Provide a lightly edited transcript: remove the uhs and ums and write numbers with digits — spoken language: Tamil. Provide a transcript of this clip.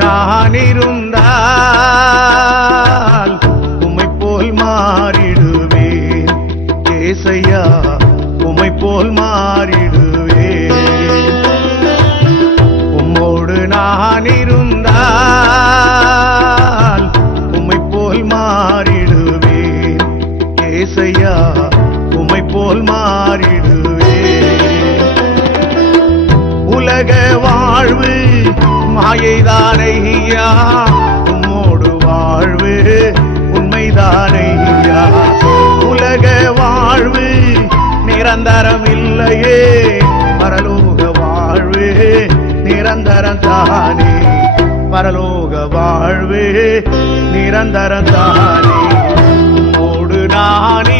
நான் இருந்தால் உம்மை போல் மாறிடுவேன் ஏசையா, உம்மை போல் மாறிடுவேன். உம்மோடு நான் இருந்தால் உம்மை போல் மாறிடுவேன் ஏசையா, உம்மை போல் மாறிடுவேன். உலக வாழ்வு மாயைதானையா, உம்மோடு வாழ்வு உண்மைதானையா. உலக வாழ்வு நிரந்தரம் இல்லையே, பரலோக வாழ்வு நிரந்தரம் தானே, பரலோக வாழ்வு நிரந்தரம் தானே. உம்மோடு நான்